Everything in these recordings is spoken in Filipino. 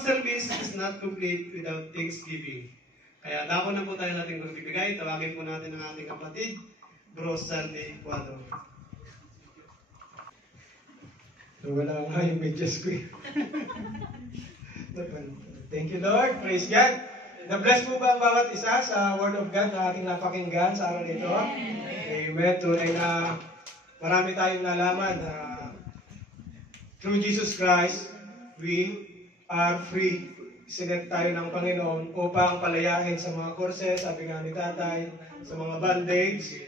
service is not complete without thanksgiving. Kaya dako na po tayo natin magbibigay. Tawagin po natin ang ating kapatid, Bro Sandy Cuadro. Wala nga yung medyas ko eh. Thank you, Lord. Praise God. Na-bless po ba ang bawat isa sa Word of God na ating napakinggan sa araw nito? Amen. Tunay na marami tayong nalaman na through Jesus Christ, we are free. Sinet tayo ng Panginoon upang palayahin sa mga kurses, sabi nga ni Tatay, sa mga bandage.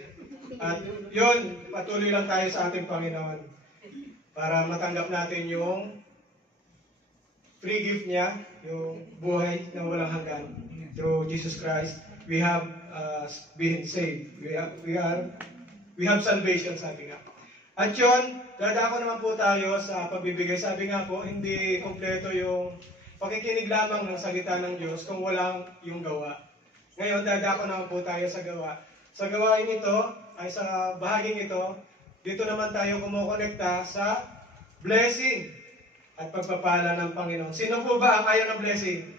At yun, patuloy lang tayo sa ating Panginoon para matanggap natin yung free gift niya, yung buhay na walang hanggan. Through Jesus Christ, we have been saved. We have salvation, sabi nga. At yun, dadako naman po tayo sa pagbibigay. Sabi nga po, hindi kompleto yung pakikinig lamang ng salita ng Diyos kung walang yung gawa. Ngayon, dadako naman po tayo sa gawa. Sa gawain ito, ay sa bahaging ito, dito naman tayo kumukonekta sa blessing at pagpapala ng Panginoon. Sino po ba ang ayaw ng blessing?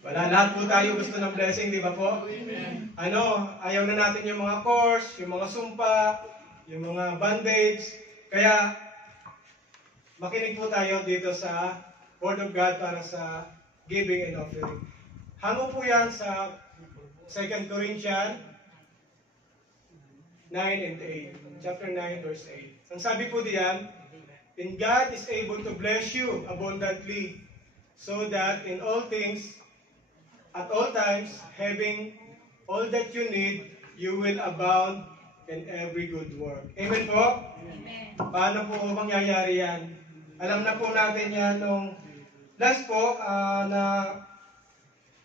Wala, lahat po tayo gusto ng blessing, di ba po? Amen. Ayaw na natin yung mga course, yung mga sumpa, yung mga bandage. Kaya, makinig po tayo dito sa Word of God para sa giving and offering. Hango po yan sa 2 Corinthians 9 and 8. Chapter 9, verse 8. Ang sabi po diyan, and God is able to bless you abundantly, so that in all things, at all times, having all that you need, you will abound in every good work. Amen po? Amen. Paano po mangyayari yan? Alam na po natin yan nung last po, na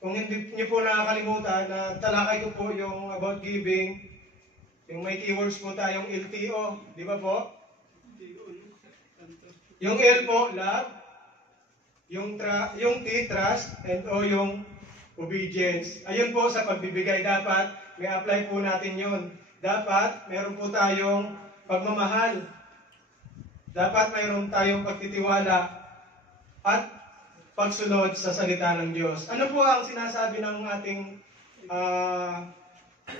kung hindi niyo po nakakalimutan, na talakay ko po yung about giving, yung may keywords po tayong LTO, di ba po? Yung L po, love. Yung T, trust. And O, yung obedience. Ayun po sa pagbibigay. Dapat may apply po natin yun. Dapat meron po tayong pagmamahal. Dapat mayroon tayong pagtitiwala at pagsunod sa salita ng Diyos. Ano po ang sinasabi ng ating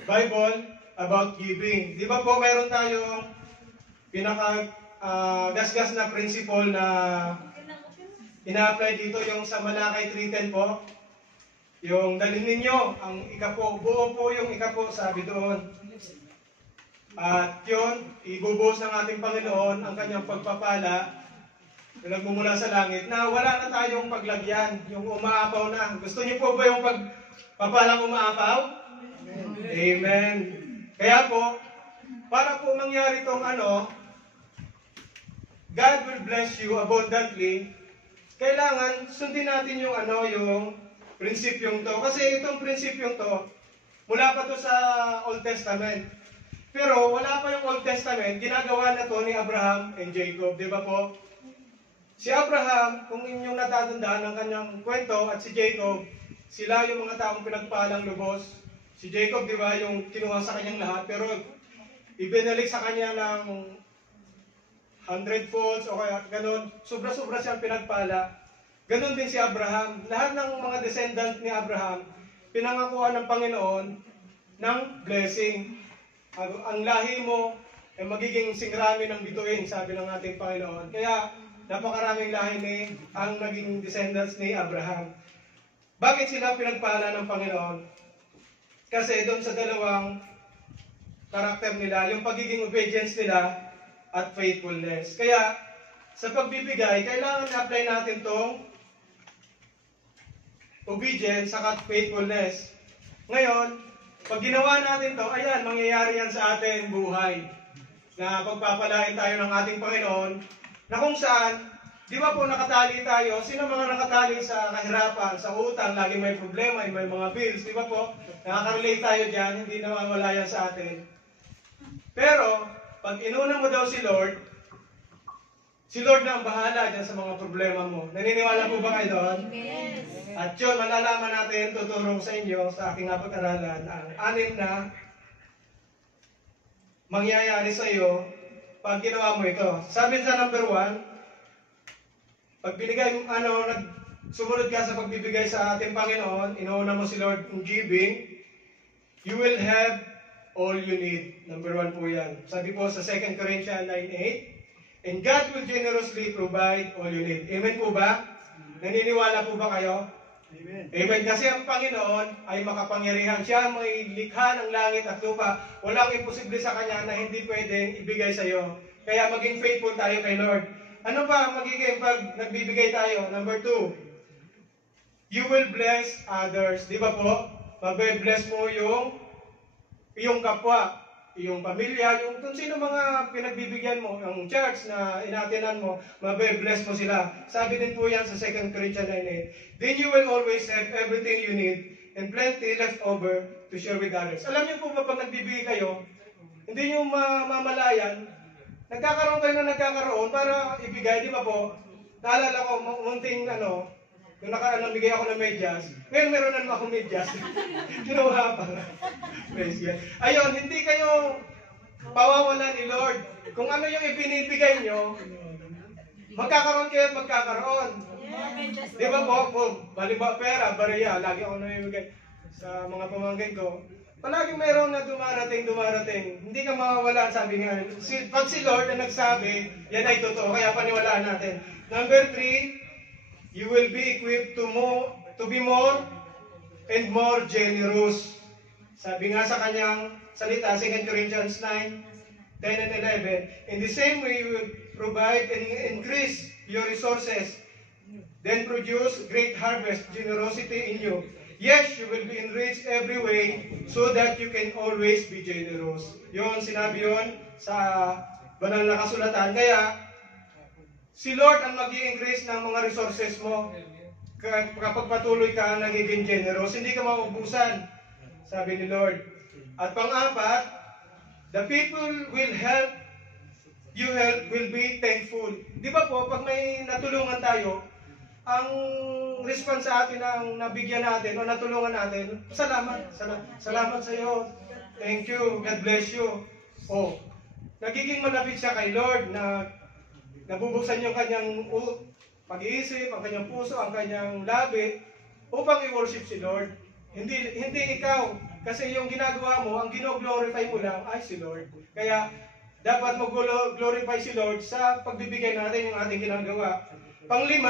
Bible about giving? Di ba po mayroon tayong gasgas na principle na ina-apply dito, yung sa Malakay 3:10 po. Yung dalhin ninyo ang ikapo, buo po yung ikapo, sabi doon. At yun, ibubuhos ng ating Panginoon ang kanyang pagpapala na nagmumula sa langit, na wala na tayong paglagyan, yung umaapaw na. Gusto niyo po ba yung pagpapalang umaapaw? Amen. Amen. Kaya po, para po mangyari itong God will bless you abundantly, kailangan sundin natin yung yung prinsipyong to. Kasi itong prinsipyong to, mula pa to sa Old Testament. Pero wala pa yung Old Testament, ginagawa na to ni Abraham and Jacob, di ba po? Si Abraham, kung inyong natatandaan ng kanyang kwento, at si Jacob, sila yung mga taong pinagpalang lubos. Si Jacob, di ba, yung kinuha sa kanyang lahat, pero ibinalik sa kanya ng 100-folds o kaya ganun. Sobra-sobra siyang pinagpala. Ganun din si Abraham. Lahat ng mga descendant ni Abraham, pinangakuan ng Panginoon ng blessing. Ang lahi mo ay magiging singrami ng bituin, sabi ng ating Panginoon. Kaya napakaraming lahi ang naging descendants ni Abraham. Bakit sila pinagpala ng Panginoon? Kasi doon sa dalawang karakter nila, yung pagiging obedience nila at faithfulness. Kaya, sa pagbibigay, kailangan i-apply natin itong obedience at faithfulness. Ngayon, pag ginawa natin to, ayan, mangyayari yan sa ating buhay. Na pagpapalain tayo ng ating Panginoon, na kung saan, di ba po nakatali tayo? Sino mga nakatali sa kahirapan, sa utang, lagi may problema, may mga bills, di ba po? Nakaka-relate tayo dyan, hindi nawawala yan sa atin. Pero, pag inuna mo daw si Lord na ang bahala dyan sa mga problema mo. Naniniwala po ba kayo doon? Yes. At yun, malalaman natin, tutulong sa inyo sa aking napag-aralan, ang 6 na mangyayari sa iyo pag ginawa mo ito. Sabi sa number 1, pag binigay mo, sumunod ka sa pagbibigay sa ating Panginoon, inuuna mo si Lord in giving, you will have all you need. Number 1 po yan. Sabi po sa 2 Corinthians 9:8, and God will generously provide all you need. Amen po ba? Naniniwala po ba kayo? Amen. Amen. Kasi ang Panginoon ay makapangyarihan. Siya may likha ng langit at lupa. Walang imposible sa Kanya na hindi pwedeng ibigay sa iyo. Kaya maging faithful tayo kay Lord. Ano ba magiging pag nagbibigay tayo? Number 2, you will bless others. Di ba po? Mabe-bless mo yung iyong kapwa, iyong pamilya, yung kung sino mga pinagbibigyan mo, yung church na inatinan mo, mabe-bless mo sila. Sabi din po yan sa 2 Corinthians 9:8. Then you will always have everything you need and plenty left over to share with others. Alam niyo po ba pag nagbibigay kayo, hindi niyo mamalayan, nagkakaroon kayo na nagkakaroon para ibigay, di ba po? Naalala ko, munting yung nabigay ako ng medyas, ngayon meron na naman akong medyas. Kinuha pa. Praise God. Ayun, hindi kayo pawawalan ni Lord. Kung ano yung ibinibigay nyo, magkakaroon kayo at magkakaroon. Di ba po, balimba pera, bariya, lagi ako namimigay sa mga pamangkin ko. Palaging mayroon na dumarating. Hindi ka mawawala, sabi nga. Pag si Lord na nagsabi, yan ay totoo, kaya paniwalaan natin. Number 3, you will be equipped to be more and more generous. Sabi nga sa kanyang salita, 2 Corinthians 9:10 and 11, in the same way you will provide and increase your resources, then produce great harvest, generosity in you. Yes, you will be enriched every way so that you can always be generous. Yun, sinabi yun sa banal na kasulatan. Kaya, si Lord ang mag-i-increase ng mga resources mo kapag patuloy ka nagiging generous. Hindi ka maubusan, sabi ni Lord. At pang-apat, the people will will be thankful. Di ba po, pag may natulungan tayo, ang response sa atin ang nabigyan natin o natulungan natin, salamat sa iyo. Thank you, God bless you. Oh, nagiging malapit siya kay Lord na nabubuksan yung kanyang pag-iisip, ang kanyang puso, ang kanyang labi upang i-worship si Lord. Hindi ikaw. Kasi yung ginagawa mo, ang gino-glorify mo lang ay si Lord. Kaya dapat mag-glorify si Lord sa pagbibigay natin yung ating ginagawa. Pang-5,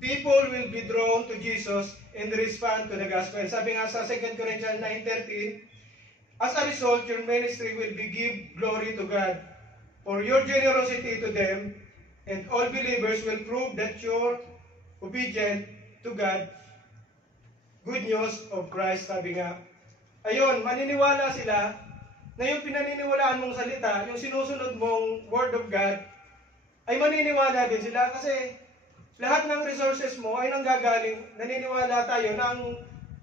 people will be drawn to Jesus and respond to the gospel. Sabi nga sa 2 Corinthians 9:13, as a result, your ministry will give glory to God. For your generosity to them, and all believers will prove that you're obedient to God. Good news of Christ, sabi nga. Ayun, maniniwala sila na yung pinaniniwalaan mong salita, yung sinusunod mong Word of God, ay maniniwala din sila kasi lahat ng resources mo ay nanggagaling, naniniwala tayo na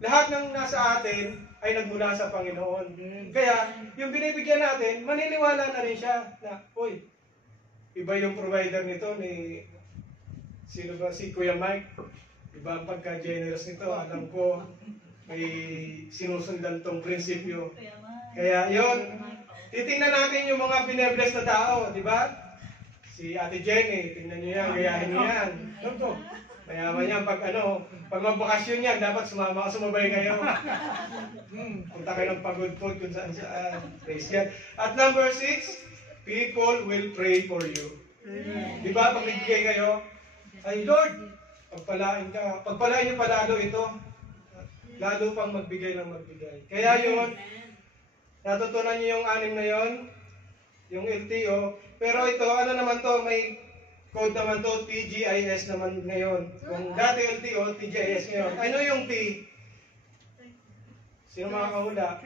lahat ng nasa atin ay nagmula sa Panginoon. Kaya, yung binibigyan natin, maniniwala na rin siya na, uy, iba yung provider nito ni, sino ba, si Kuya Mike. Iba ang pagka-generous nito. Alam ko, may sinusundan tong prinsipyo. Kaya, yun, titingnan natin yung mga binebless na tao, di ba? Si Ate Jenny, tingnan niyo yan, gayahin niyo yan. Ano to? Mayaman yan, pag magbakasyon yan, dapat sumabay kayo. Punta kayo ng pagod-pod kung saan. Praise God. At number 6, people will pray for you. Di ba, pag nagbigay kayo, ay Lord, pagpalain ka. Pagpalain niyo palalo ito. Lalo pang magbigay ng magbigay. Kaya yun, natutunan niyo yung 6 na yun, yung LTO. Pero ito, ano naman to, may code naman to, TGIS naman ngayon. Kung dati LTO, TGIS ngayon. Ano yung T? Sino makakahula?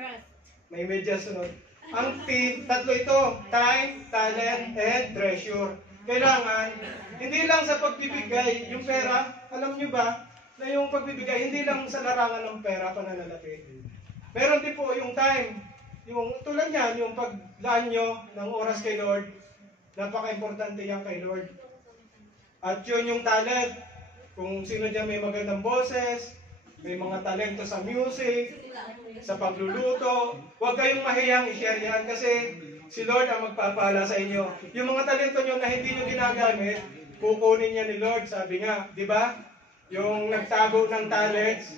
May medya sunod. Ang T, tatlo ito, time, talent, and treasure. Kailangan, hindi lang sa pagbibigay, yung pera, alam nyo ba, na yung pagbibigay, hindi lang sa larangan ng pera, pananalaki. Meron din po yung time, yung tulad niyan, yung paglaan nyo ng oras kay Lord, napaka-importante yan kay Lord. At yun yung talent. Kung sino dyan may magandang boses, may mga talento sa music, sa pagluluto, huwag kayong mahiyang i-share yan kasi si Lord ang magpapala sa inyo. Yung mga talento nyo na hindi nyo ginagamit, kukunin niya ni Lord, sabi nga, di ba? yung nagtago ng talents,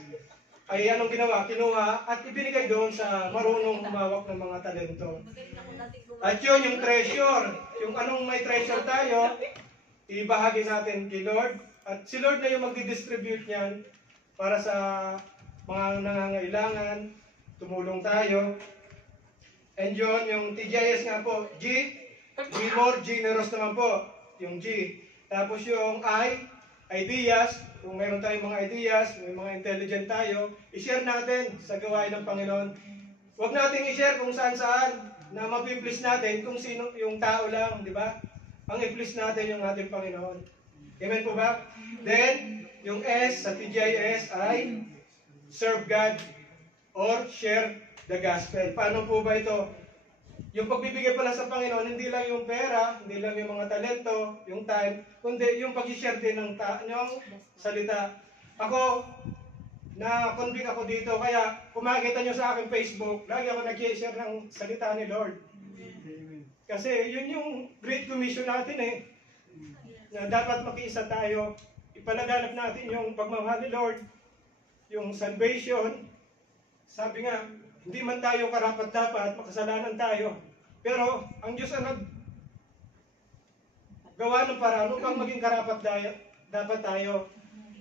ay anong ginawa? Kinuha at ibinigay doon sa marunong humawak ng mga talento. At yun, yung treasure, yung anong may treasure tayo, ibahagi natin kay Lord. At si Lord na yung magdi-distribute niyan para sa mga nangangailangan, tumulong tayo. And yun, yung TGIS nga po, G, be more generous naman po, yung G. Tapos yung I, ideas, kung meron tayong mga ideas, may mga intelligent tayo, i-share natin sa gawain ng Panginoon. Huwag nating i-share kung saan-saan na mapiplease natin kung sino yung tao lang, di ba? Ang i-please natin yung ating Panginoon. Amen po ba? Then, yung S sa TGIS ay serve God or share the gospel. Paano po ba ito? Yung pagbibigay pala sa Panginoon, hindi lang yung pera, hindi lang yung mga talento, yung time, kundi yung pag-share din ng salita. Ako, na-convict ako dito, kaya kung makikita nyo sa aking Facebook, lagi ako nag-share ng salita ni Lord. Kasi yun yung Great Commission natin na dapat makiisa tayo, ipalaganap natin yung pagmamahal ni Lord, yung salvation. Sabi nga, hindi man tayo karapat-dapat, makasalanan tayo. Pero ang Diyos ang gawa ng paraan upang maging karapat-dapat tayo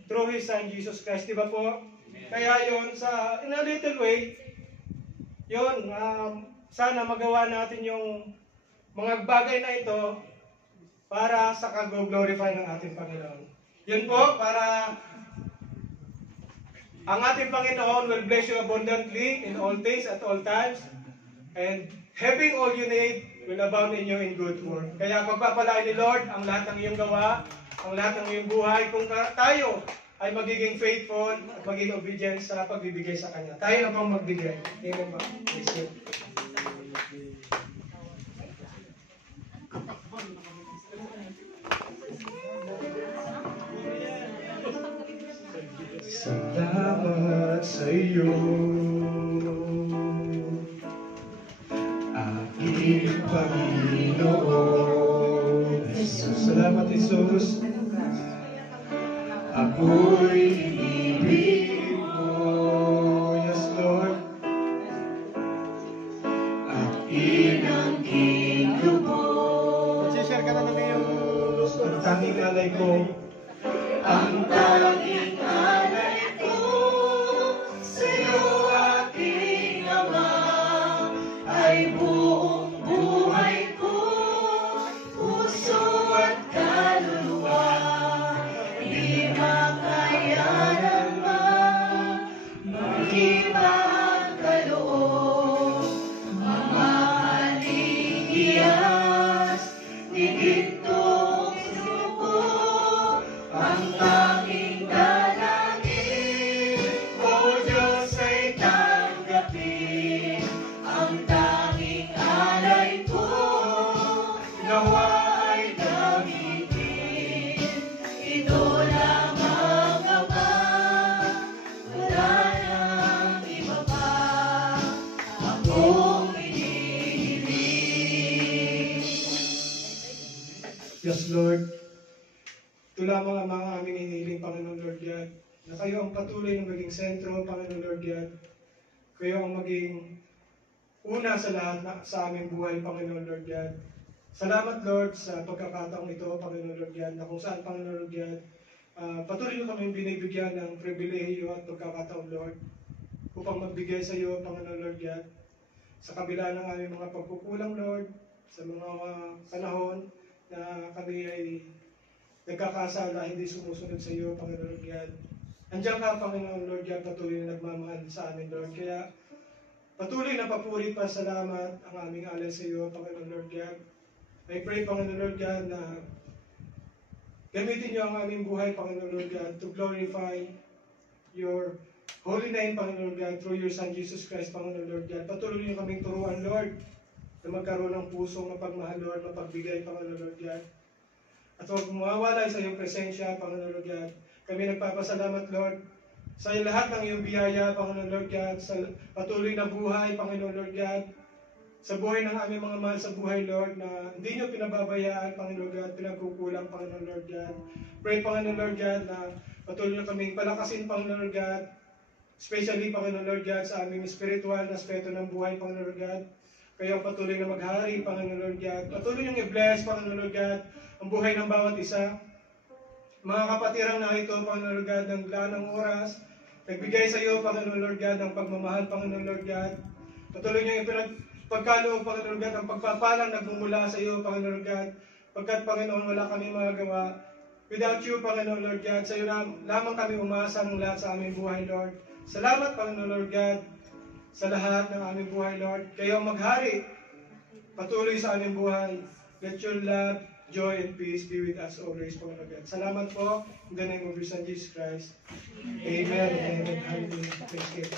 through His Son, Jesus Christ. Diba po? Kaya yun, in a little way, yun, sana magawa natin yung mga bagay na ito para sa kag-glorify ng ating Panginoon. Yun po, para ang ating Panginoon will bless you abundantly in all things at all times, and having all you need will abound in you in good work. Kaya pagpapalain ni Lord ang lahat ng iyong gawa, ang lahat ng iyong buhay, kung tayo ay magiging faithful at maging obedient sa pagbibigay sa Kanya. Tayo na pang magbigay. Amen ba? Yes, salamat sa iyo, aking Panginoon. Salamat, Jesus. Ako'y ibig mo, yes Lord. Aking ang kinubo. Share ka na ng iyong ang tanging alay ko. Ang tanging alay ko sa'yo, aking Ama, ay buong buhay ko, puso at kaluluwa. Di makaya naman mag-ibang kaloob, mamahaling iyas, digitong suko, ang tanging dalangin, o Diyos ay tanggapin, ang tanging alay ko, nawa ay gamitin, ito lamang Ama, wala nang iba pa, akong inihiling. Yes, Lord. Ito lamang ang mga aming hinihiling, Panginoon Lord God, na kayo ang patuloy na maging sentro, Panginoon Lord God. Kayo ang maging una sa lahat sa aming buhay, Panginoon Lord God. Salamat, Lord, sa pagkakataong ito, Panginoon Lord God, na kung saan, Panginoon Lord God, patuloy mo kami binibigyan ng pribilehiyo at pagkakataong, Lord, upang magbigay sa iyo, Panginoon Lord God, sa kabila ng aming mga pagkukulang, Lord, sa mga panahon na kami ay nagkakasala, hindi sumusunod sa iyo, Panginoon God. Andiyan ka, Panginoon Lord God, patuloy na nagmamahal sa amin, Lord. Kaya patuloy na papuri pa salamat ang aming alay sa iyo, Panginoon Lord God. I pray, Panginoon Lord God, na gamitin niyo ang aming buhay, Panginoon Lord God, to glorify your holy name, Panginoon God, through your Son, Jesus Christ, Panginoon Lord God. Patuloy niyo kaming turuan, Lord, na magkaroon ng pusong mapagmahal, Lord, mapagbigay, Panginoon Lord God. At huwag mawawala sa iyong presensya, Panginoon Lord God. Kami nagpapasalamat, Lord, sa lahat ng iyong biyaya, Panginoon Lord God, sa patuloy na buhay, Panginoon Lord God, sa buhay ng aming mga mahal sa buhay, Lord, na hindi niyo pinababayaan, Panginoon God, pinagkukulang, Panginoon Lord God. Pray, Panginoon Lord God, na Patuloy na kaming palakasin, Panginoon God, especially, Panginoon Lord God, sa aming spiritual na aspeto ng buhay, Panginoon Lord God. Kayo patuloy na maghari, Panginoon Lord God. Patuloy niyong i-bless, Panginoon Lord God, ang buhay ng bawat isa. Mga kapatirang na ito, Panginoon Lord God, ng laan ng oras, nagbigay sa iyo, Panginoon Lord God, ng pagmamahal, Panginoon Lord God. Patuloy niyong ipagkaloob, Panginoon Lord God, ang pagpapalang nagmumula sa iyo, Panginoon Lord God. Pagkat, Panginoon, wala kami magagawa. Without you, Panginoon Lord God, sa iyo lamang kami umasa ng lahat sa aming buhay, Lord. Salamat, Panginoon Lord God, sa lahat ng aming buhay, Lord. Kayo maghari, patuloy sa aming buhay. Let your love, joy, and peace be with us always, Panginoon God. Salamat po, in the name of your Son, Jesus Christ. Amen. Amen. Hallelujah. Praise God.